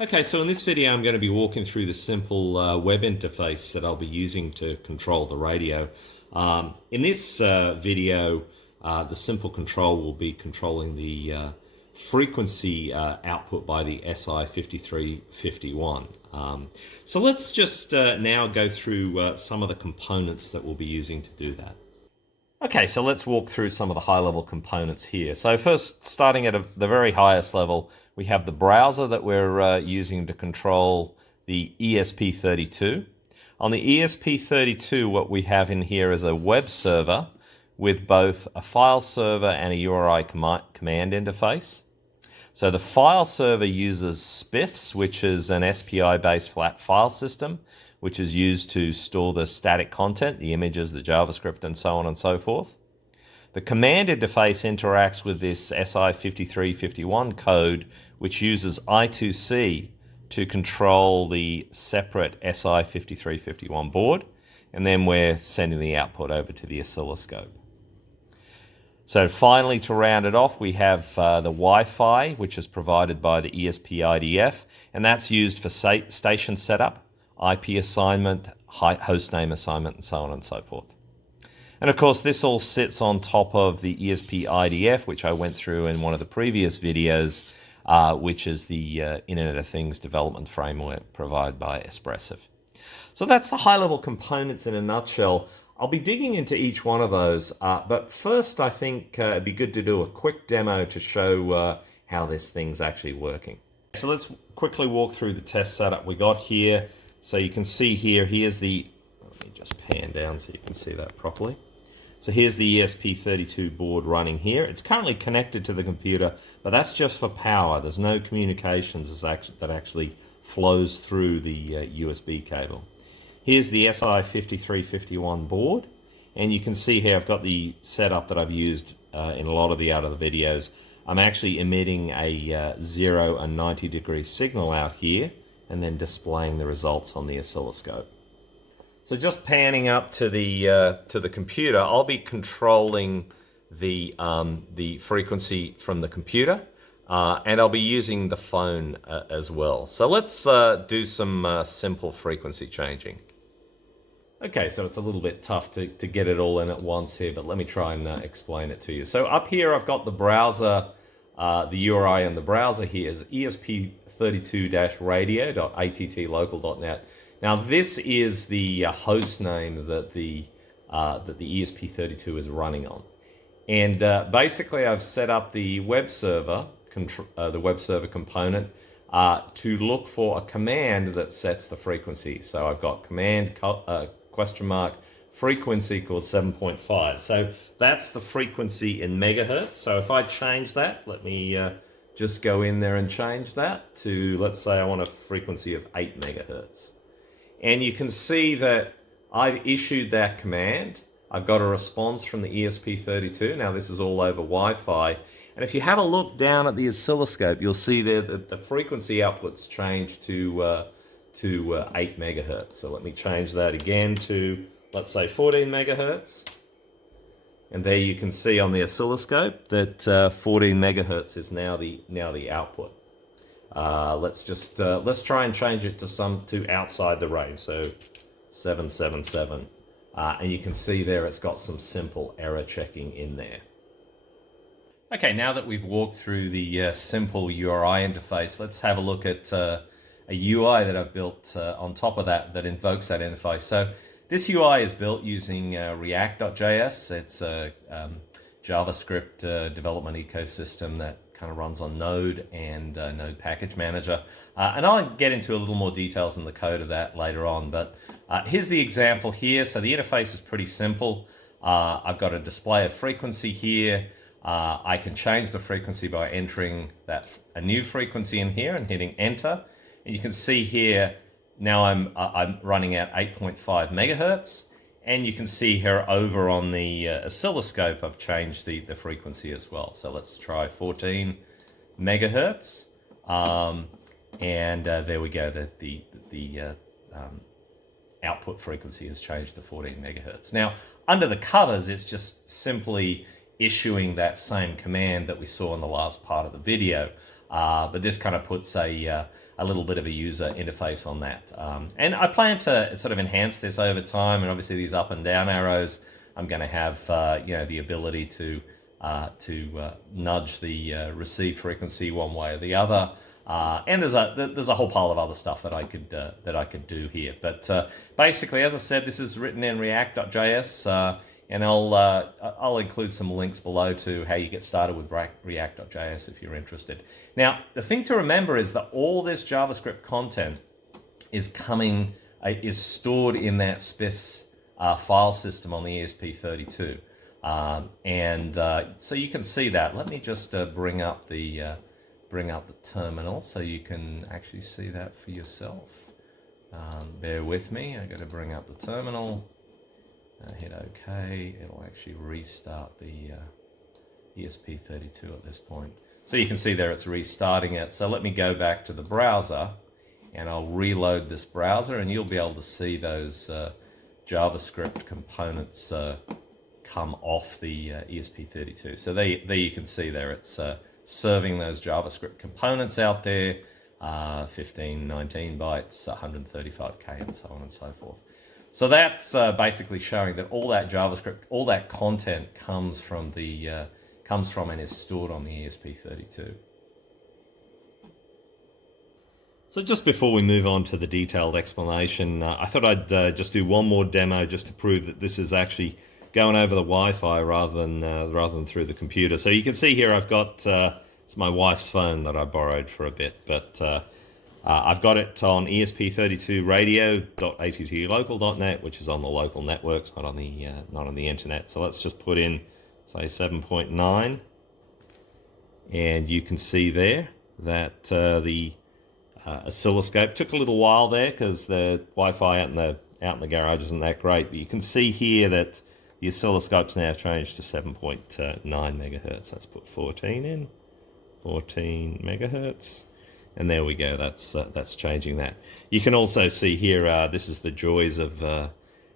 Okay, so in this video I'm going to be walking through the simple web interface that I'll be using to control the radio. In this video, the simple control will be controlling the frequency output by the SI5351. So let's just now go through some of the components that we'll be using to do that. Okay, so let's walk through some of the high-level components here. So first, starting at the very highest level, we have the browser that we're using to control the ESP32. On the ESP32, what we have in here is a web server with both a file server and a URI command interface. So the file server uses SPIFFS, which is an SPI-based flat file system, which is used to store the static content, the images, the JavaScript, and so on and so forth. The command interface interacts with this SI5351 code, which uses I2C to control the separate SI5351 board, and then we're sending the output over to the oscilloscope. So finally, to round it off, we have the Wi-Fi, which is provided by the ESP-IDF, and that's used for station setup, IP assignment, hostname assignment, and so on and so forth. And of course, this all sits on top of the ESP-IDF, which I went through in one of the previous videos, which is the Internet of Things development framework provided by Espressif. So that's the high-level components in a nutshell. I'll be digging into each one of those, but first I think it'd be good to do a quick demo to show how this thing's actually working. So let's quickly walk through the test setup we got here. So you can see here, here's the, let me just pan down so you can see that properly. So here's the ESP32 board running here. It's currently connected to the computer, but that's just for power. There's no communications that actually flows through the USB cable. Here's the SI5351 board, and you can see here I've got the setup that I've used in a lot of the other videos. I'm actually emitting a 0 and 90-degree signal out here, and then displaying the results on the oscilloscope. So just panning up to the computer, I'll be controlling the frequency from the computer, and I'll be using the phone as well. So let's do some simple frequency changing. Okay, so it's a little bit tough to get it all in at once here, but let me try and explain it to you. So up here I've got the browser, the URI in the browser here is ESP32-radio.attlocal.net. Now this is the host name that the ESP32 is running on. And basically I've set up the web server component to look for a command that sets the frequency. So I've got command question mark frequency equals 7.5. So that's the frequency in megahertz. So if I change that, let me just go in there and change that to, let's say I want a frequency of 8 megahertz. And you can see that I've issued that command. I've got a response from the ESP32. Now this is all over Wi-Fi. And if you have a look down at the oscilloscope, you'll see there that the frequency output's changed to 8 megahertz. So let me change that again to, let's say, 14 megahertz. And there you can see on the oscilloscope that 14 megahertz is now the output. Let's try and change it to outside the range. So 777, and you can see there it's got some simple error checking in there. Okay, now that we've walked through the simple URI interface, let's have a look at a UI that I've built on top of that invokes that interface. So this UI is built using React.js. It's a JavaScript development ecosystem that kind of runs on Node and Node Package Manager. And I'll get into a little more details in the code of that later on. But here's the example here. So the interface is pretty simple. I've got a display of frequency here. I can change the frequency by entering a new frequency in here and hitting enter. And you can see here, now I'm running at 8.5 megahertz. And you can see here over on the oscilloscope, I've changed the frequency as well. So let's try 14 megahertz. And there we go, the output frequency has changed to 14 megahertz. Now, under the covers, it's just simply issuing that same command that we saw in the last part of the video. but this kind of puts a little bit of a user interface on that. And I plan to sort of enhance this over time, and obviously these up and down arrows, I'm going to have you know, the ability to nudge the receive frequency one way or the other. And there's a whole pile of other stuff that I could do here. But basically, as I said, this is written in React.js, and I'll include some links below to how you get started with React.js if you're interested. Now, the thing to remember is that all this JavaScript content is stored in that SPIFFS file system on the ESP32, and so you can see that. Let me just bring up the terminal so you can actually see that for yourself. Bear with me, I got to bring up the terminal. Hit OK. It'll actually restart the ESP32 at this point. So you can see there it's restarting it. So let me go back to the browser and I'll reload this browser, and you'll be able to see those JavaScript components come off the ESP32. So there you can see there it's serving those JavaScript components out there, 15, 19 bytes, 135K, and so on and so forth. So that's basically showing that all that JavaScript, all that content comes from and is stored on the ESP32. So just before we move on to the detailed explanation, I thought I'd just do one more demo just to prove that this is actually going over the Wi-Fi rather than through the computer. So you can see here I've got it's my wife's phone that I borrowed for a bit, but I've got it on ESP32 radio.attlocal.net, which is on the local networks, not on the internet. So let's just put in, say, 7.9, and you can see there that the oscilloscope took a little while there because the Wi-Fi out in the garage isn't that great. But you can see here that the oscilloscope's now changed to 7.9 megahertz. Let's put 14 in, 14 megahertz. And there we go. That's changing that. You can also see here. This is the joys of the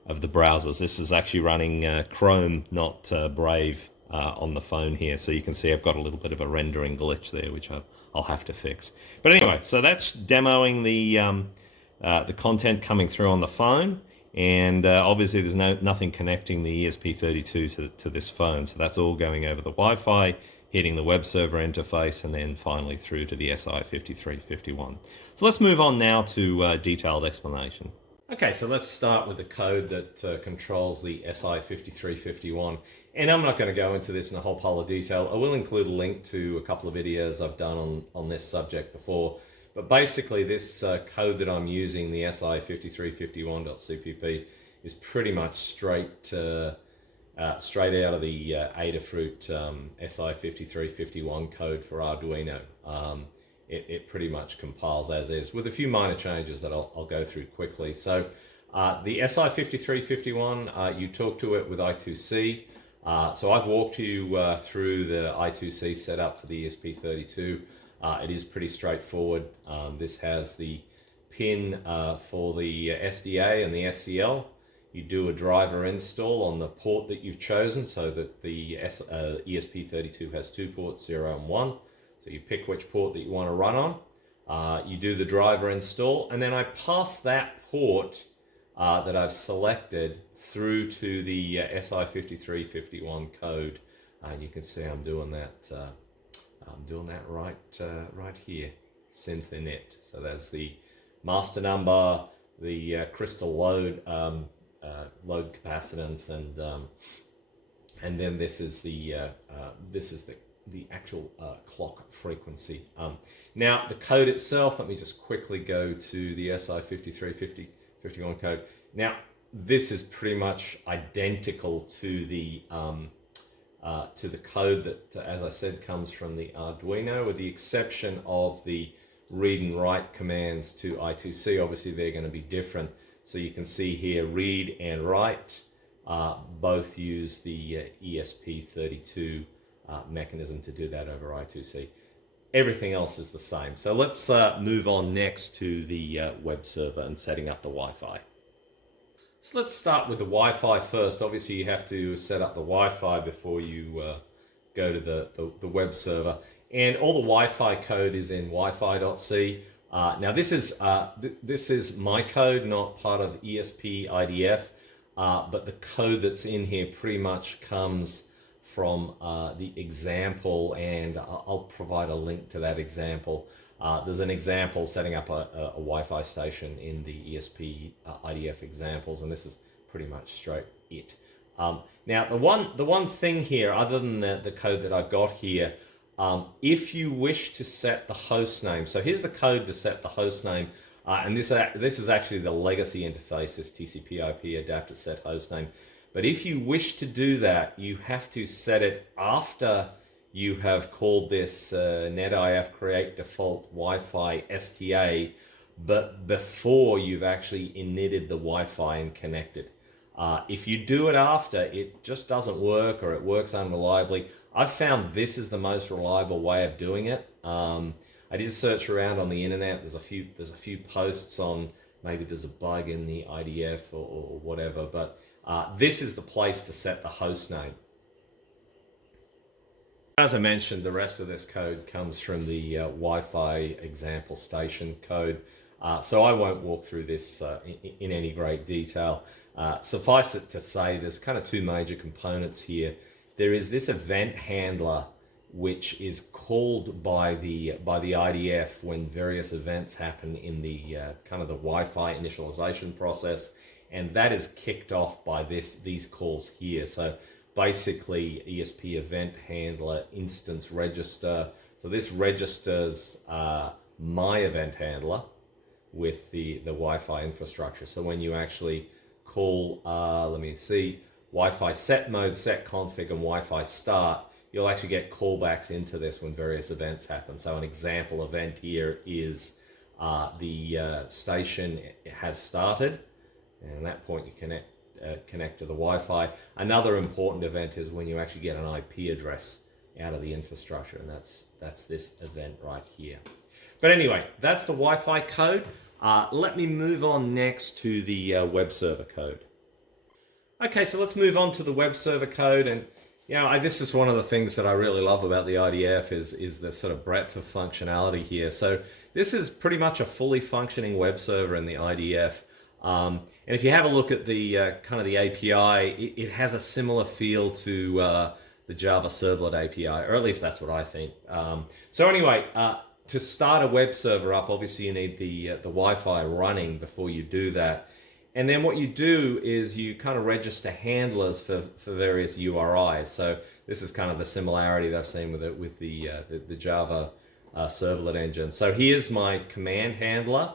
browsers. This is actually running Chrome, not Brave, on the phone here. So you can see I've got a little bit of a rendering glitch there, which I'll have to fix. But anyway, so that's demoing the content coming through on the phone, and obviously there's nothing connecting the ESP32 to this phone. So that's all going over the Wi-Fi, hitting the web server interface, and then finally through to the SI5351. So let's move on now to detailed explanation. Okay, so let's start with the code that controls the SI5351. And I'm not going to go into this in a whole pile of detail. I will include a link to a couple of videos I've done on this subject before. But basically this code that I'm using, the SI5351.cpp, is pretty much straight out of the Adafruit SI5351 code for Arduino. It pretty much compiles as is, with a few minor changes that I'll go through quickly. So the SI5351, you talk to it with I2C. So I've walked you through the I2C setup for the ESP32. It is pretty straightforward. This has the pin for the SDA and the SCL. You do a driver install on the port that you've chosen, so that the ESP32 has two ports, 0 and 1. So you pick which port that you want to run on. You do the driver install, and then I pass that port that I've selected through to the SI5351 code. And you can see I'm doing that. Right here, synth init. So there's the master number, the crystal load capacitance, and then this is the actual clock frequency. Now the code itself, let me just quickly go to the SI5351 code. Now this is pretty much identical to the code that, as I said, comes from the Arduino, with the exception of the read and write commands to I2C. Obviously they're going to be different. So you can see here, read and write both use the ESP32 mechanism to do that over I2C. Everything else is the same. So let's move on next to the web server and setting up the Wi-Fi. So let's start with the Wi-Fi first. Obviously you have to set up the Wi-Fi before you go to the web server. And all the Wi-Fi code is in Wi-Fi.c. Now this is my code, not part of ESP-IDF, but the code that's in here pretty much comes from the example, and I'll provide a link to that example. There's an example setting up a Wi-Fi station in the ESP-IDF examples, and this is pretty much straight it. Now the one thing here, other than the code that I've got here, if you wish to set the host name, so here's the code to set the host name, and this is actually the legacy interface, this TCP/IP adapter set host name. But if you wish to do that, you have to set it after you have called this netif create default Wi-Fi STA, but before you've actually initted the Wi-Fi and connected. If you do it after, it just doesn't work, or it works unreliably. I've found this is the most reliable way of doing it. I did search around on the internet. There's a few posts on maybe there's a bug in the IDF or whatever, but this is the place to set the host name. As I mentioned, the rest of this code comes from the Wi-Fi example station code, so I won't walk through this in any great detail. Suffice it to say, there's kind of two major components here. There is this event handler, which is called by the IDF when various events happen in the kind of the Wi-Fi initialization process, and that is kicked off by these calls here. So basically, ESP event handler instance register. So this registers my event handler with the Wi-Fi infrastructure. So when you actually call, let me see, Wi-Fi set mode, set config, and Wi-Fi start, you'll actually get callbacks into this when various events happen. So an example event here is the station has started, and at that point you connect to the Wi-Fi. Another important event is when you actually get an IP address out of the infrastructure, and that's this event right here. But anyway, that's the Wi-Fi code. Let me move on next to the web server code. Okay, so let's move on to the web server code, and this is one of the things that I really love about the IDF is the sort of breadth of functionality here. So this is pretty much a fully functioning web server in the IDF. And if you have a look at the kind of the API, it has a similar feel to the Java Servlet API, or at least that's what I think. So anyway, to start a web server up, obviously you need the Wi-Fi running before you do that. And then what you do is you kind of register handlers for various URIs. So this is kind of the similarity that I've seen with the Java servlet engine. So here's my command handler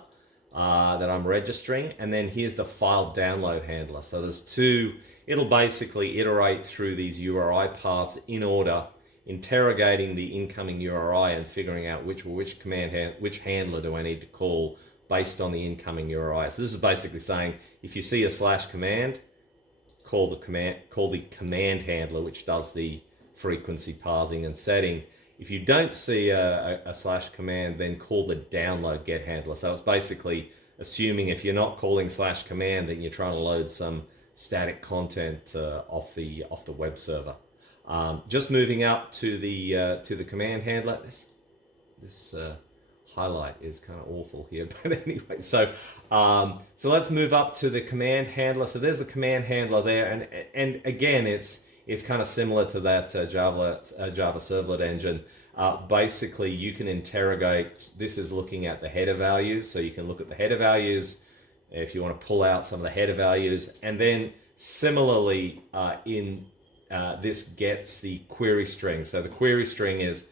that I'm registering, and then here's the file download handler. So there's two. It'll basically iterate through these URI paths in order, interrogating the incoming URI and figuring out which handler do I need to call based on the incoming URI. So this is basically saying, if you see a slash command, call the command handler, which does the frequency parsing and setting. If you don't see a slash command, then call the download get handler. So it's basically assuming if you're not calling slash command, then you're trying to load some static content off the web server. Just moving up to the command handler. This highlight is kind of awful here, but anyway, so let's move up to the command handler. So there's the command handler there, and again, it's kind of similar to that Java servlet engine. Basically, you can interrogate. This is looking at the header values, so you can look at the header values if you want to pull out some of the header values, and then similarly this gets the query string. So the query string is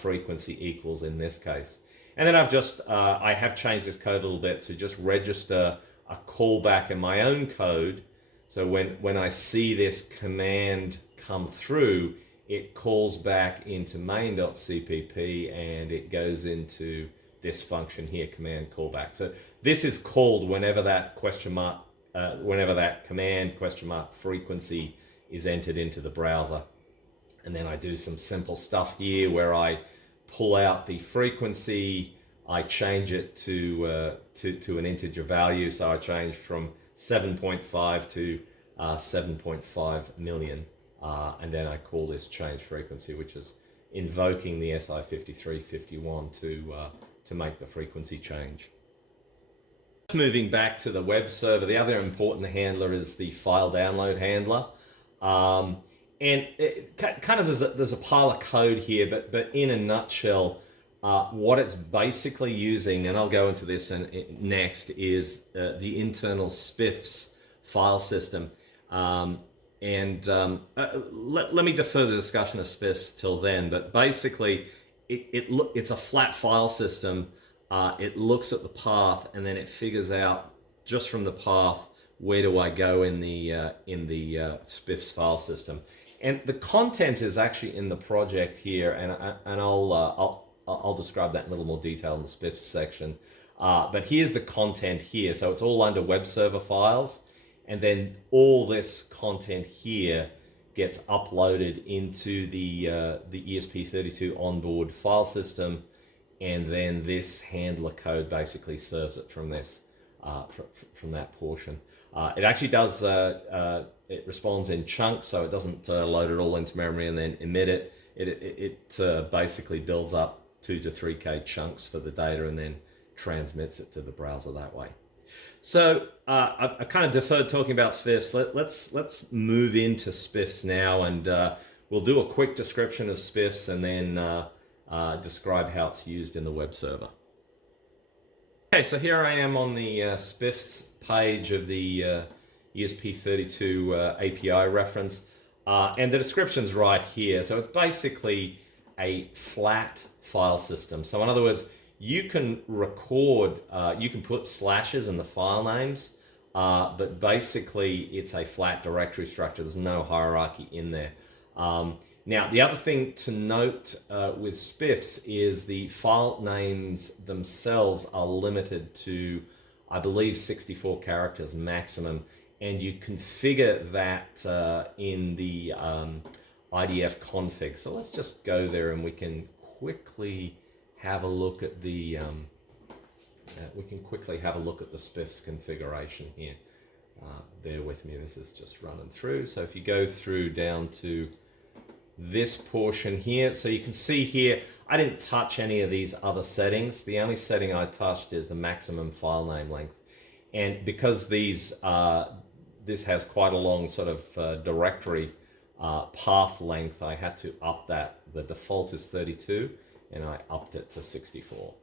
$frequency equals in this case. And then I have changed this code a little bit to just register a callback in my own code. So when I see this command come through, it calls back into main.cpp and it goes into this function here, command callback. So this is called whenever that command frequency is entered into the browser. And then I do some simple stuff here where I pull out the frequency, I change it to an integer value. So I change from 7.5 to 7.5 million. And then I call this change frequency, which is invoking the SI5351 to make the frequency change. Moving back to the web server, the other important handler is the file download handler. And it kind of there's a pile of code here, but in a nutshell, what it's basically using, and I'll go into this next, is the internal SPIFFS file system. Let me defer the discussion of SPIFFS till then, but basically it's a flat file system. It looks at the path and then it figures out just from the path where do I go in the SPIFFS file system. And the content is actually in the project here, and I'll describe that in a little more detail in the SPIFFS section. But here's the content here. So it's all under web server files, and then all this content here gets uploaded into the ESP32 onboard file system, and then this handler code basically serves it from this from that portion. It actually does it responds in chunks, so it doesn't load it all into memory and then emit it. It basically builds up 2 to 3K chunks for the data and then transmits it to the browser that way. So I kind of deferred talking about SPIFFS. Let's move into SPIFFS now, and we'll do a quick description of SPIFFS and then describe how it's used in the web server. Okay, so here I am on the SPIFFS page of the ESP32 API reference, and the description's right here. So it's basically a flat file system. So in other words, you can record, you can put slashes in the file names, but basically it's a flat directory structure. There's no hierarchy in there. Now, the other thing to note with SPIFFS is the file names themselves are limited to, I believe, 64 characters maximum, and you configure that in the IDF config. So let's just go there and we can quickly have a look at the SPIFFS configuration here. Bear with me, this is just running through. So if you go through down to this portion here, so you can see here, I didn't touch any of these other settings. The only setting I touched is the maximum file name length. And because these, this has quite a long sort of directory path length, I had to up that. The default is 32, and I upped it to 64.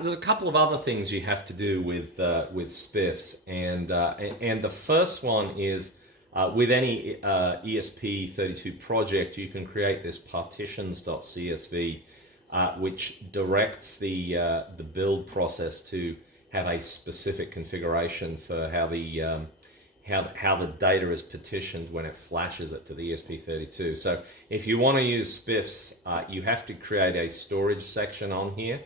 There's a couple of other things you have to do with SPIFFS, and the first one is with any ESP32 project, you can create this partitions.csv, which directs the build process to have a specific configuration for how the data is partitioned when it flashes it to the ESP32. So if you want to use SPIFFS, you have to create a storage section on here.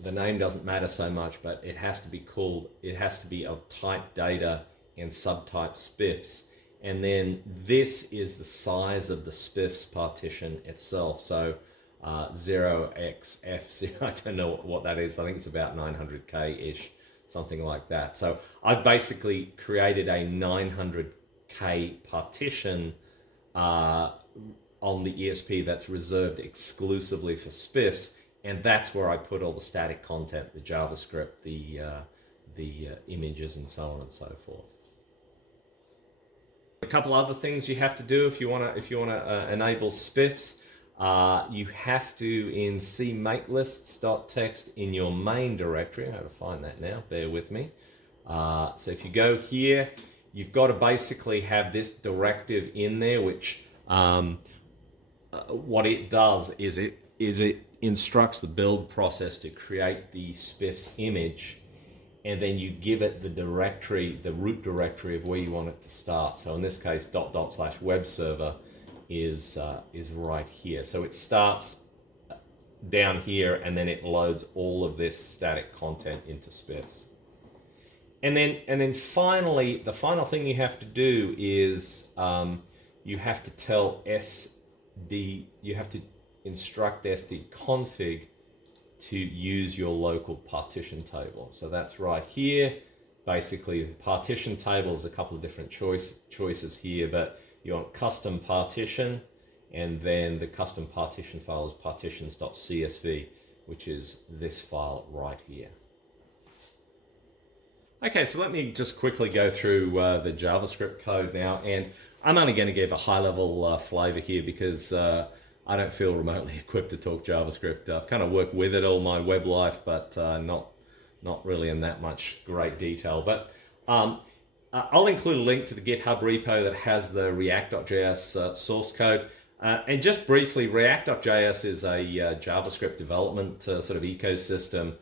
The name doesn't matter so much, but it has to be called, it has to be of type data and subtype SPIFFS. And then this is the size of the SPIFFS partition itself. So 0xF0, I don't know what that is. I think it's about 900K-ish, something like that. So I've basically created a 900K partition on the ESP that's reserved exclusively for SPIFFS, and that's where I put all the static content, the JavaScript, the images, and so on and so forth. A couple other things you have to do if you want to enable SPIFFS. You have to, in cmakelists.txt in your main directory, I have to find that now, bear with me. So if you go here, you've got to basically have this directive in there, which what it does is it instructs the build process to create the SPIFFS image, and then you give it the directory, the root directory of where you want it to start. So in this case, /web server is right here. So it starts down here, and then it loads all of this static content into SPIFFS. And then finally, the final thing you have to do is you have to tell you have to instruct sdconfig to use your local partition table. So that's right here. Basically, the partition table is a couple of different choices here, but you want custom partition, and then the custom partition file is partitions.csv, which is this file right here. Okay, so let me just quickly go through the JavaScript code now, and I'm only going to give a high-level flavor here because I don't feel remotely equipped to talk JavaScript. I've kind of worked with it all my web life, but not really in that much great detail. But I'll include a link to the GitHub repo that has the React.js source code. And just briefly, React.js is a JavaScript development sort of ecosystem.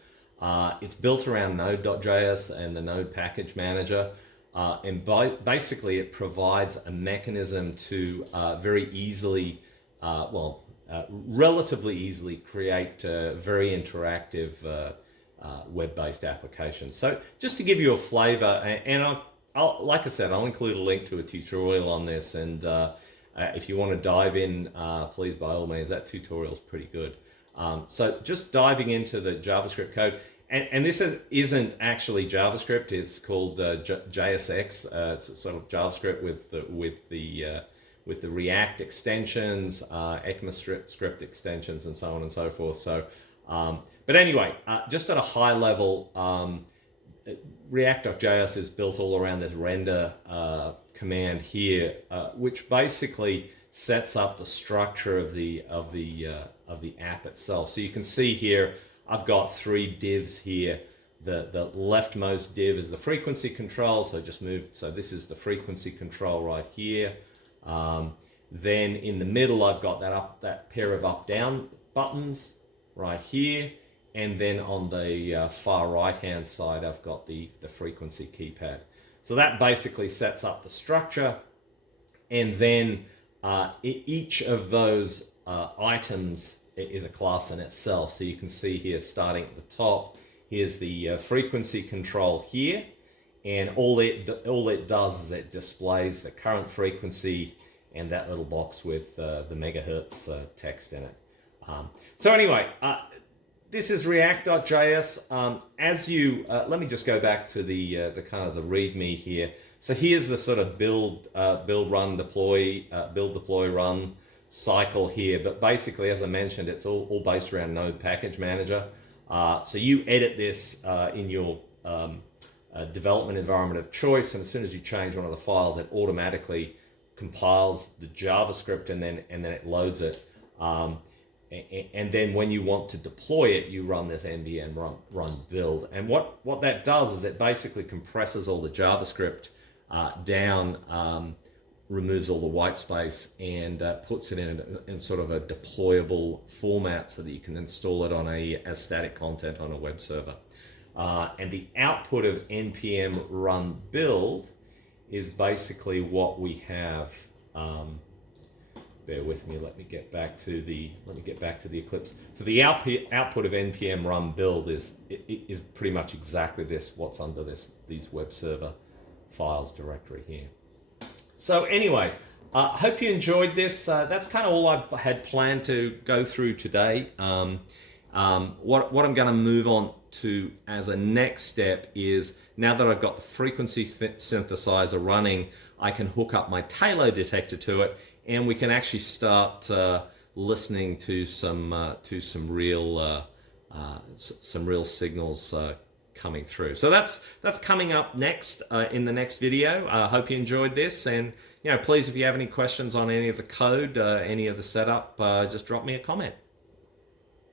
It's built around Node.js and the Node package manager. And basically, it provides a mechanism to very easily, relatively easily create very interactive web-based applications. So just to give you a flavor, and like I said, I'll include a link to a tutorial on this, and if you want to dive in, please, by all means, that tutorial's pretty good. So just diving into the JavaScript code, and this isn't actually JavaScript. It's called JSX. It's sort of JavaScript with the React extensions, ECMAScript extensions, and so on and so forth. So, but anyway, just at a high level, React.js is built all around this render command here, which basically sets up the structure of the app itself. So you can see here, I've got 3 divs here. The leftmost div is the frequency control, so just move. So this is the frequency control right here. Then in the middle, I've got that pair of up-down buttons right here. And then on the far right-hand side, I've got the frequency keypad. So that basically sets up the structure. And then each of those items is a class in itself. So you can see here, starting at the top, here's the frequency control here. And all it does is it displays the current frequency and that little box with the megahertz text in it. So anyway, this is React.js. As you let me just go back to the kind of the README here. So here's the sort of build, run, deploy, build, deploy, run cycle here. But basically, as I mentioned, it's all based around Node Package Manager. So you edit this in your development environment of choice, and as soon as you change one of the files, it automatically compiles the JavaScript and then it loads it. And then when you want to deploy it, you run this npm run build. And what that does is it basically compresses all the JavaScript down, removes all the white space, and puts it in sort of a deployable format so that you can install it on as static content on a web server. And the output of npm run build is basically what we have. Bear with me. Let me get back to the Eclipse. So the output of npm run build is pretty much exactly this. What's under these web server files directory here. So anyway, hope you enjoyed this. That's kind of all I had planned to go through today. What I'm going to move on to as a next step is, now that I've got the frequency synthesizer running, I can hook up my Tailor detector to it, and we can actually start listening to some real signals coming through. So that's coming up next in the next video. I hope you enjoyed this, and please, if you have any questions on any of the code, any of the setup, just drop me a comment.